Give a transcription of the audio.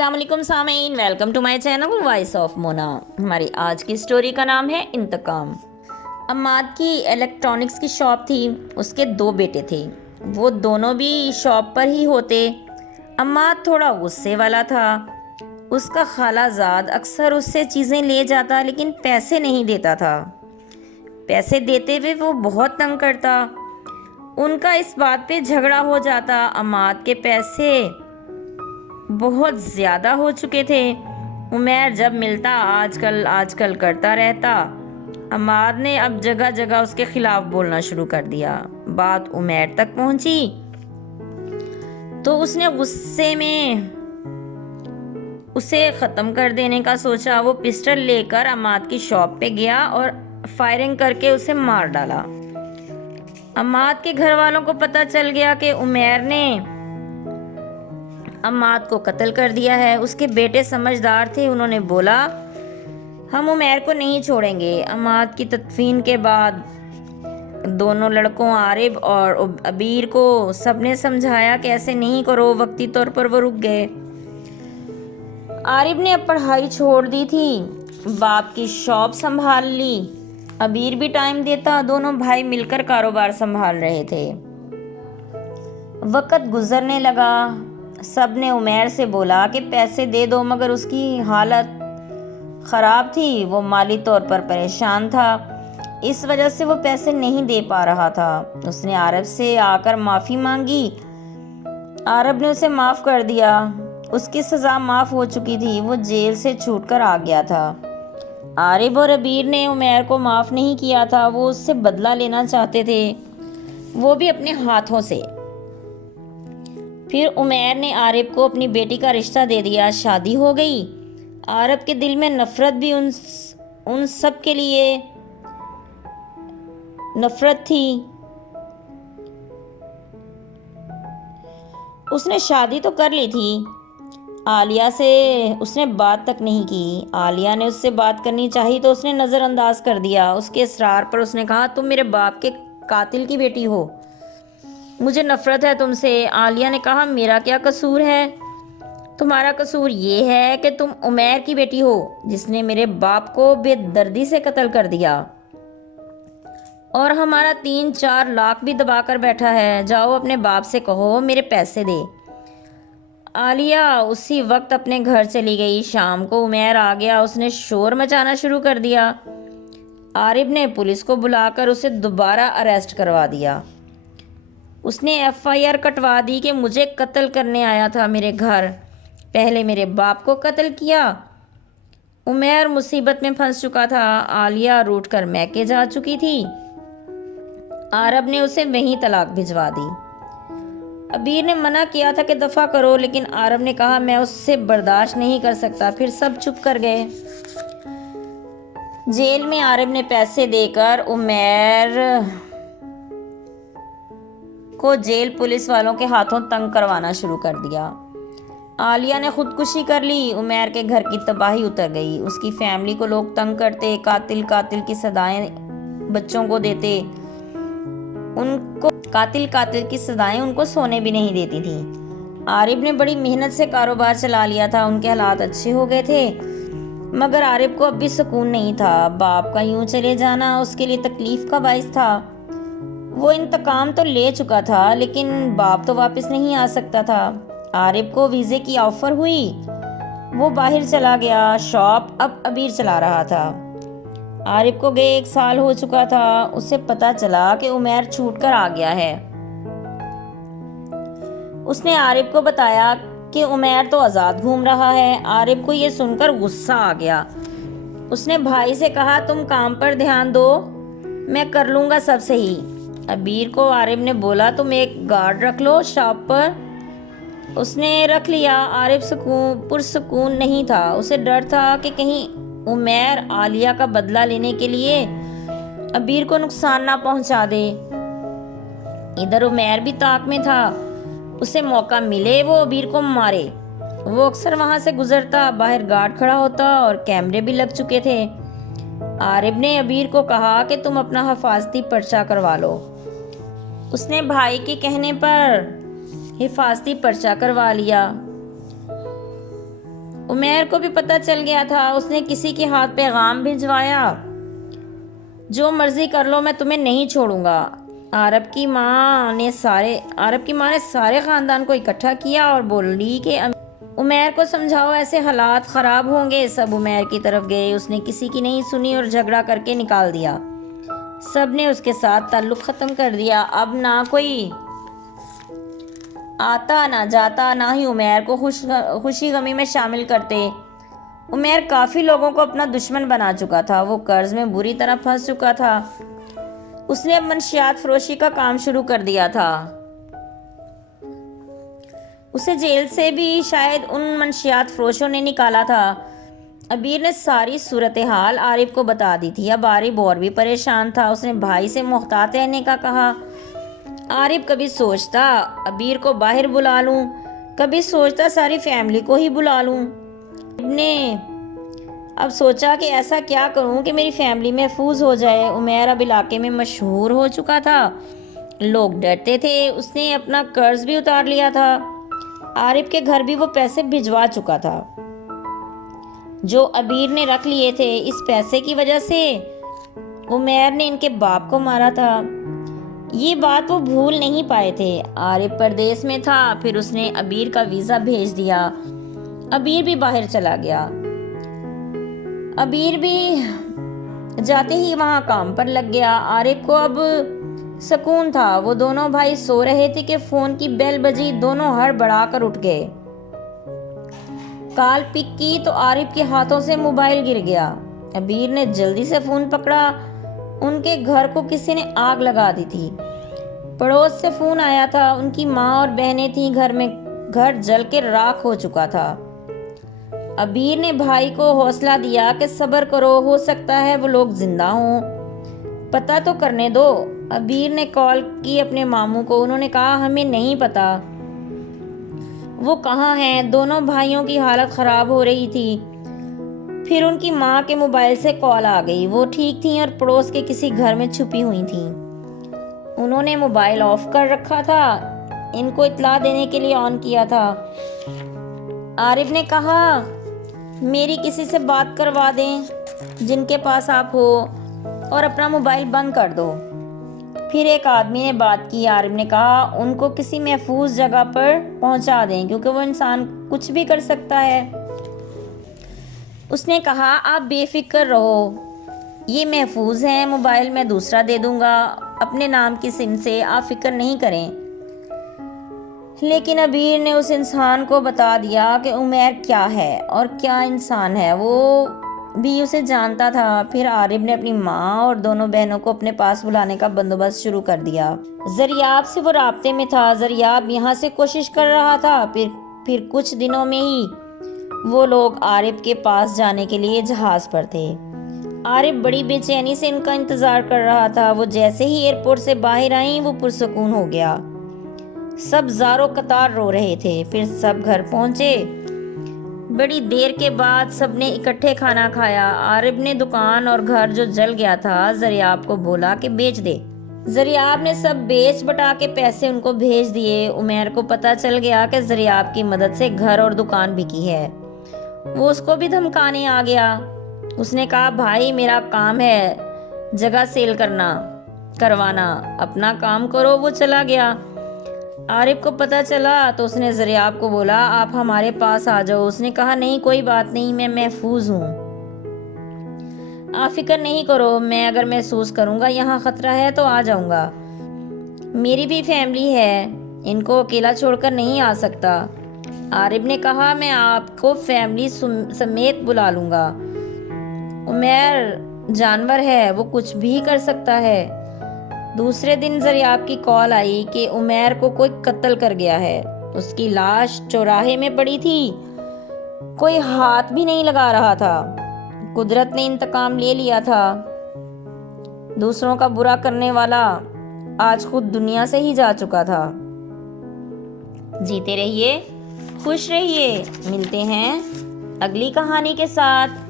अस्सलाम वालेकुम सामीन, welcome to my channel voice of Mona. हमारी आज की स्टोरी का नाम है इंतकाम। अम्माद की इलेक्ट्रॉनिक्स की शॉप थी। उसके दो बेटे थे, वो दोनों भी शॉप पर ही होते। अम्माद थोड़ा गुस्से वाला था। उसका खालाजाद अक्सर उससे चीज़ें ले जाता लेकिन पैसे नहीं देता था। पैसे देते हुए वो बहुत तंग करता। उनका इस बात पे झगड़ा हो जाता। अम्माद के पैसे बहुत ज़्यादा हो चुके थे। उमैर जब मिलता आजकल आजकल करता रहता। अम्माद ने अब जगह जगह उसके खिलाफ बोलना शुरू कर दिया। बात उमैर तक पहुंची तो उसने गुस्से में उसे ख़त्म कर देने का सोचा। वो पिस्टल लेकर अम्माद की शॉप पे गया और फायरिंग करके उसे मार डाला। अम्माद के घर वालों को पता चल गया कि उमैर ने अम्माद को कत्ल कर दिया है। उसके बेटे समझदार थे, उन्होंने बोला हम उमैर को नहीं छोड़ेंगे। अम्माद की तदफीन के बाद दोनों लड़कों आरिब और अबीर को सबने समझाया कि ऐसे नहीं करो। वक्ती तौर पर वो रुक गए। आरिब ने अब पढ़ाई छोड़ दी थी, बाप की शॉप संभाल ली। अबीर भी टाइम देता। दोनों भाई मिलकर कारोबार संभाल रहे थे। वक्त गुजरने लगा। सब ने उमैर से बोला कि पैसे दे दो, मगर उसकी हालत ख़राब थी। वो माली तौर पर परेशान था, इस वजह से वो पैसे नहीं दे पा रहा था। उसने आरब से आकर माफ़ी मांगी। आरब ने उसे माफ़ कर दिया। उसकी सज़ा माफ़ हो चुकी थी। वो जेल से छूटकर आ गया था। आरिब और अबीर ने उमैर को माफ़ नहीं किया था। वो उससे बदला लेना चाहते थे, वो भी अपने हाथों से। फिर उमैर ने आरिब को अपनी बेटी का रिश्ता दे दिया। शादी हो गई। आरिब के दिल में नफ़रत भी उन सब के लिए नफ़रत थी। उसने शादी तो कर ली थी, आलिया से उसने बात तक नहीं की। आलिया ने उससे बात करनी चाहिए तो उसने नज़रअंदाज कर दिया। उसके इसरार पर उसने कहा तुम मेरे बाप के कातिल की बेटी हो, मुझे नफ़रत है तुमसे। आलिया ने कहा मेरा क्या कसूर है? तुम्हारा कसूर ये है कि तुम उमैर की बेटी हो जिसने मेरे बाप को बेदर्दी से कत्ल कर दिया और हमारा 3-4 लाख भी दबा कर बैठा है। जाओ अपने बाप से कहो मेरे पैसे दे। आलिया उसी वक्त अपने घर चली गई। शाम को उमैर आ गया। उसने शोर मचाना शुरू कर दिया। आरिब ने पुलिस को बुलाकर उसे दोबारा अरेस्ट करवा दिया। उसने FIR कटवा दी कि मुझे कत्ल करने आया था मेरे घर, पहले मेरे बाप को कत्ल किया। उमैर मुसीबत में फंस चुका था। आलिया रूठ कर मैके जा चुकी थी। आरब ने उसे वहीं तलाक भिजवा दी। अबीर ने मना किया था कि दफ़ा करो, लेकिन आरब ने कहा मैं उससे बर्दाश्त नहीं कर सकता। फिर सब चुप कर गए। जेल में आरब ने पैसे देकर उमैर को जेल पुलिस वालों के हाथों तंग करवाना शुरू कर दिया। आलिया ने खुदकुशी कर ली। उमैर के घर की तबाही उतर गई। उसकी फैमिली को लोग तंग करते, कातिल कातिल की सदाएं बच्चों को देते। उनको कातिल की सदाएं उनको सोने भी नहीं देती थी। आरिब ने बड़ी मेहनत से कारोबार चला लिया था। उनके हालात अच्छे हो गए थे, मगर आरिब को अब भी सुकून नहीं था। बाप का यूं चले जाना उसके लिए तकलीफ का बाइस था। वो इंतकाम तो ले चुका था, लेकिन बाप तो वापस नहीं आ सकता था। आरिब को वीज़े की ऑफ़र हुई। वो बाहर चला गया। शॉप अब अबीर चला रहा था। आरिब को गए 1 साल हो चुका था। उसे पता चला कि उमैर छूट कर आ गया है। उसने आरिब को बताया कि उमैर तो आज़ाद घूम रहा है। आरिब को ये सुनकर गुस्सा आ गया। उसने भाई से कहा तुम काम पर ध्यान दो, मैं कर लूँगा सब सही। अबीर को आरिब ने बोला तुम एक गार्ड रख लो शॉप पर। उसने रख लिया। आरिब पुरसुकून नहीं था। उसे डर था कि कहीं उमैर आलिया का बदला लेने के लिए अबीर को नुकसान ना पहुंचा दे। इधर उमैर भी ताक में था, उसे मौका मिले वो अबीर को मारे। वो अक्सर वहां से गुजरता, बाहर गार्ड खड़ा होता और कैमरे भी लग चुके थे। आरिब ने अबीर को कहा कि तुम अपना हिफाजती पर्चा करवा लो। उसने भाई के कहने पर हिफाजती पर्चा करवा लिया। عمیر کو بھی پتہ چل گیا تھا، اس نے کسی کے ہاتھ پیغام بھجوایا، جو مرضی کر لو میں تمہیں نہیں چھوڑوں گا۔ عارب کی ماں نے سارے خاندان کو اکٹھا کیا اور بولی کہ عمیر کو سمجھاؤ، ایسے حالات خراب ہوں گے۔ سب عمیر کی طرف گئے، اس نے کسی کی نہیں سنی اور جھگڑا کر کے نکال دیا۔ سب نے اس کے ساتھ تعلق ختم کر دیا۔ اب نہ کوئی آتا نہ جاتا، نہ ہی عمیر کو خوشی غمی میں شامل کرتے۔ عمیر کافی لوگوں کو اپنا دشمن بنا چکا تھا، وہ قرض میں بری طرح پھنس چکا تھا۔ اس نے اب منشیات فروشی کا کام شروع کر دیا تھا۔ اسے جیل سے بھی شاید ان منشیات فروشوں نے نکالا تھا۔ عبیر نے ساری صورتحال عارف کو بتا دی تھی۔ اب عارف اور بھی پریشان تھا۔ اس نے بھائی سے محتاط رہنے کا کہا۔ عارف کبھی سوچتا عبیر کو باہر بلا لوں، کبھی سوچتا ساری فیملی کو ہی بلا لوں۔ نے اب سوچا کہ ایسا کیا کروں کہ میری فیملی محفوظ ہو جائے۔ عمیر اب علاقے میں مشہور ہو چکا تھا، لوگ ڈرتے تھے۔ اس نے اپنا قرض بھی اتار لیا تھا۔ عارف کے گھر بھی وہ پیسے بھجوا چکا تھا جو عبیر نے رکھ لیے تھے۔ اس پیسے کی وجہ سے عمیر نے ان کے باپ کو مارا تھا۔ یہ بات وہ بھول نہیں پائے تھے۔ عارف پردیس میں تھا، پھر اس نے عبیر کا ویزا بھیج دیا۔ عبیر بھی باہر چلا گیا۔ عبیر بھی جاتے ہی وہاں کام پر لگ گیا۔ عارف کو اب سکون تھا۔ وہ دونوں بھائی سو رہے تھے کہ فون کی بیل بجی، دونوں ہڑبڑا کر اٹھ گئے۔ کال پک کی تو عارف کے ہاتھوں سے موبائل گر گیا۔ عبیر نے جلدی سے فون پکڑا۔ ان کے گھر کو کسی نے آگ لگا دی تھی۔ پڑوس سے فون آیا تھا، ان کی ماں اور بہنیں تھیں گھر میں۔ گھر جل کے راکھ ہو چکا تھا۔ عبیر نے بھائی کو حوصلہ دیا کہ صبر کرو، ہو سکتا ہے وہ لوگ زندہ ہوں، پتہ تو کرنے دو۔ عبیر نے کال کی اپنے ماموں کو۔ انہوں نے کہا ہمیں نہیں پتا وہ کہاں ہیں۔ دونوں بھائیوں کی حالت خراب ہو رہی تھی۔ پھر ان کی ماں کے موبائل سے کال آ گئی۔ وہ ٹھیک تھیں اور پڑوس کے کسی گھر میں چھپی ہوئی تھیں۔ انہوں نے موبائل آف کر رکھا تھا، ان کو اطلاع دینے کے لیے آن کیا تھا۔ عارف نے کہا میری کسی سے بات کروا دیں جن کے پاس آپ ہو، اور اپنا موبائل بند کر دو۔ پھر ایک آدمی نے بات کی۔ عارف نے کہا ان کو کسی محفوظ جگہ پر پہنچا دیں کیونکہ وہ انسان کچھ بھی کر سکتا ہے۔ اس نے کہا آپ بے فکر رہو، یہ محفوظ ہے، موبائل میں دوسرا دے دوں گا اپنے نام کی سم سے، آپ فکر نہیں کریں۔ لیکن عبیر نے اس انسان کو بتا دیا کہ عمیر کیا ہے اور کیا انسان ہے، وہ بھی اسے جانتا تھا۔ پھر عارف نے اپنی ماں اور دونوں بہنوں کو اپنے پاس بلانے کا بندوبست شروع کر دیا۔ زریاب سے وہ رابطے میں تھا۔ زریاب یہاں سے کوشش کر رہا تھا۔ پھر کچھ دنوں میں ہی وہ لوگ عارف کے پاس جانے کے لیے جہاز پر تھے۔ عارف بڑی بے چینی سے ان کا انتظار کر رہا تھا۔ وہ جیسے ہی ایئرپورٹ سے باہر آئیں وہ پرسکون ہو گیا۔ سب زارو قطار رو رہے تھے۔ پھر سب گھر پہنچے۔ بڑی دیر کے بعد سب نے اکٹھے کھانا کھایا۔ عارف نے دکان اور گھر جو جل گیا تھا زریاب کو بولا کہ بیچ دے۔ زریاب نے سب بیچ بٹا کے پیسے ان کو بھیج دیے۔ عمیر کو پتہ چل گیا کہ زریاب کی مدد سے گھر اور دکان بکی ہے۔ وہ اس کو بھی دھمکانے آ گیا۔ اس نے کہا بھائی میرا کام ہے جگہ سیل کروانا، اپنا کام کرو۔ وہ چلا گیا۔ عارف کو پتہ چلا تو اس نے زریاب کو بولا آپ ہمارے پاس آ جاؤ۔ اس نے کہا نہیں کوئی بات نہیں، میں محفوظ ہوں، آپ فکر نہیں کرو، میں اگر محسوس کروں گا یہاں خطرہ ہے تو آ جاؤں گا، میری بھی فیملی ہے، ان کو اکیلا چھوڑ کر نہیں آ سکتا۔ عارف نے کہا میں آپ کو فیملی سمیت بلا لوں گا، عمیر جانور ہے، وہ کچھ بھی کر سکتا ہے۔ دوسرے دن زریاب کی کال آئی کہ عمیر کو کوئی قتل کر گیا ہے۔ اس کی لاش چوراہے میں پڑی تھی، کوئی ہاتھ بھی نہیں لگا رہا تھا۔ قدرت نے انتقام لے لیا تھا۔ دوسروں کا برا کرنے والا آج خود دنیا سے ہی جا چکا تھا۔ جیتے رہیے، خوش رہیے، ملتے ہیں اگلی کہانی کے ساتھ۔